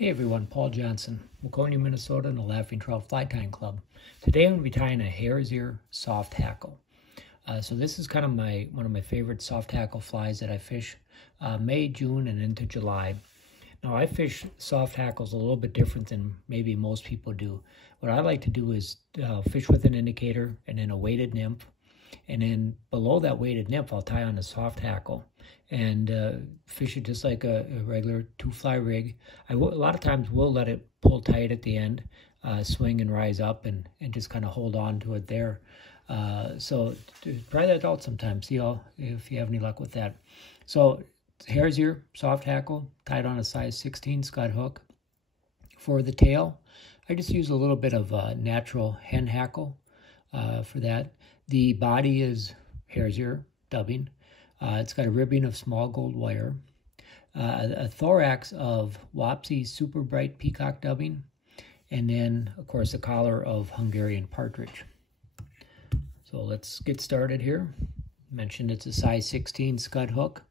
Hey everyone, Paul Johnson, Waconia, Minnesota, and the Laughing Trout Fly Tying Club. Today I'm going to be tying a hare's ear soft hackle. So this is kind of one of my favorite soft hackle flies that I fish May, June, and into July. Now I fish soft hackles a little bit different than maybe most people do. What I like to do is fish with an indicator and then a weighted nymph. And then below that weighted nymph, I'll tie on a soft hackle and fish it just like a regular two-fly rig. A lot of times we'll let it pull tight at the end, swing and rise up, and just kind of hold on to it there. So try that out sometime. See if you have any luck with that. So hare's ear, soft hackle, tied on a size 16 scud hook. For the tail, I just use a little bit of natural hen hackle for that. The body is hare's ear dubbing. It's got a ribbing of small gold wire, a thorax of Wapsi super bright peacock dubbing, and then, of course, a collar of Hungarian partridge. So let's get started here. Mentioned it's a size 16 scud hook.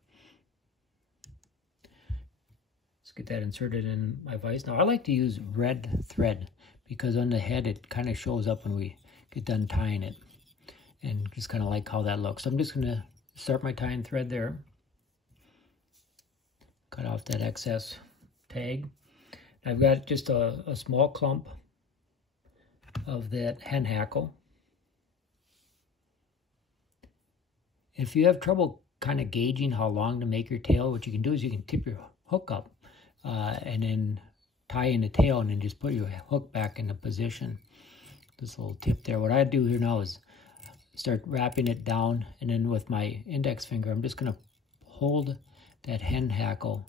Let's get that inserted in my vise. Now, I like to use red thread because on the head it kind of shows up when we get done tying it, and just kind of like how that looks. So I'm just going to start my tying thread there. Cut off that excess tag. I've got just a small clump of that hen hackle. If you have trouble kind of gauging how long to make your tail, what you can do is you can tip your hook up and then tie in the tail and then just put your hook back into position. This little tip there. What I do here now is start wrapping it down, and then with my index finger, I'm just going to hold that hen hackle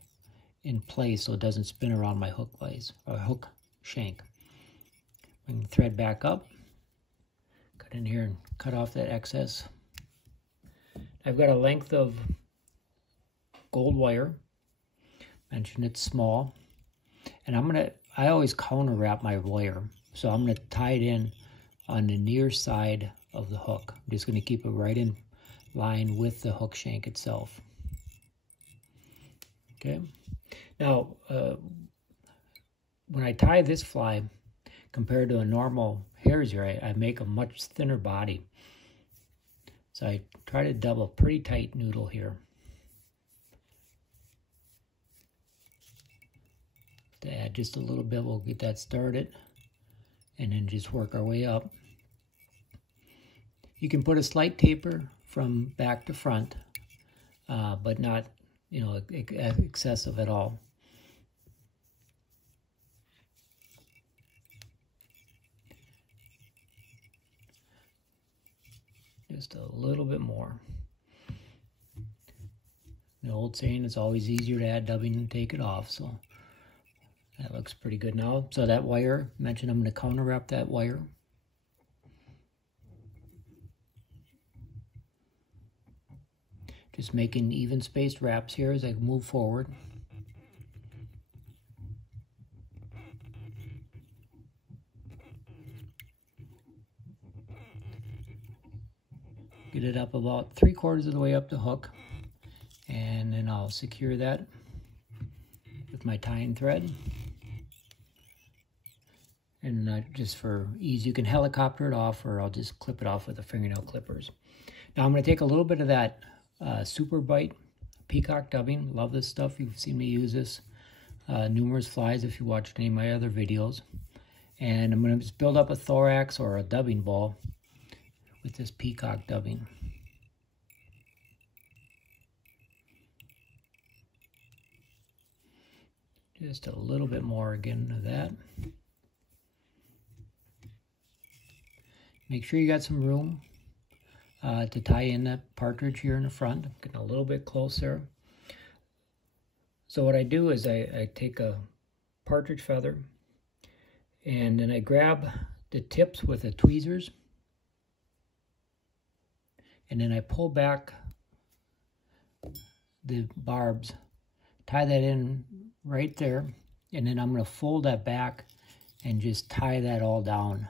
in place so it doesn't spin around my hook vise or hook shank. Bring the thread back up, cut in here and cut off that excess. I've got a length of gold wire. Mentioned it's small, and I always counter wrap my wire, so I'm going to tie it in on the near side of the hook. I'm just going to keep it right in line with the hook shank itself. Okay. Now, when I tie this fly, compared to a normal hare's ear, I make a much thinner body. So I try to double pretty tight noodle here. To add just a little bit, we'll get that started, and then just work our way up. You can put a slight taper from back to front, but not, excessive at all. Just a little bit more. The old saying, it's always easier to add dubbing than take it off, so that looks pretty good now. So that wire, mentioned I'm going to counter wrap that wire. Just making even spaced wraps here as I move forward. Get it up about 3/4 of the way up the hook, and then I'll secure that with my tying thread. And just for ease, you can helicopter it off, or I'll just clip it off with the fingernail clippers. Now I'm going to take a little bit of that super bite peacock dubbing. Love this stuff. You've seen me use this numerous flies if you watched any of my other videos. And I'm going to just build up a thorax or a dubbing ball with this peacock dubbing. Just a little bit more again of that. Make sure you got some room to tie in that partridge here in the front. I'm getting a little bit closer. So what I do is I take a partridge feather, and then I grab the tips with the tweezers, and then I pull back the barbs, tie that in right there, and then I'm going to fold that back and just tie that all down.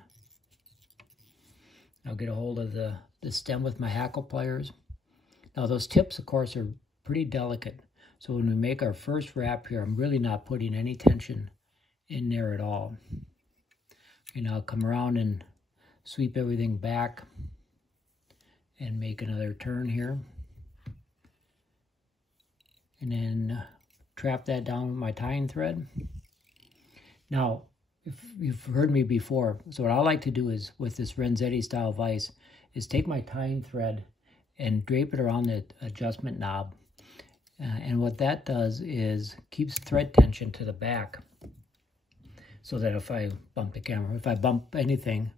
I'll get a hold of the stem with my hackle pliers. Now those tips, of course, are pretty delicate. So when we make our first wrap here, I'm really not putting any tension in there at all. And I'll come around and sweep everything back and make another turn here. And then trap that down with my tying thread. Now, if you've heard me before, so what I like to do is, with this Renzetti style vise, is take my tying thread and drape it around the adjustment knob. And what that does is keeps thread tension to the back, so that if I bump the camera, if I bump anything,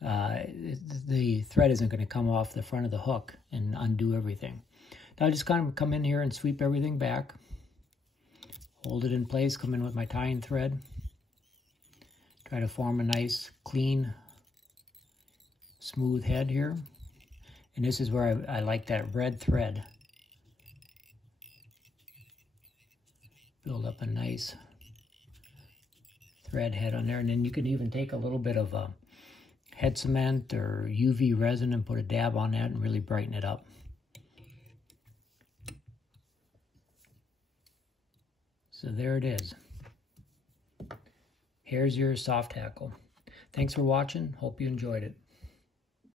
the thread isn't going to come off the front of the hook and undo everything. Now I just kind of come in here and sweep everything back, hold it in place, come in with my tying thread, try to form a nice, clean, smooth head here. And this is where I like that red thread. Build up a nice thread head on there. And then you can even take a little bit of head cement or UV resin and put a dab on that and really brighten it up. So there it is. Hare's Ear soft hackle. Thanks for watching. Hope you enjoyed it.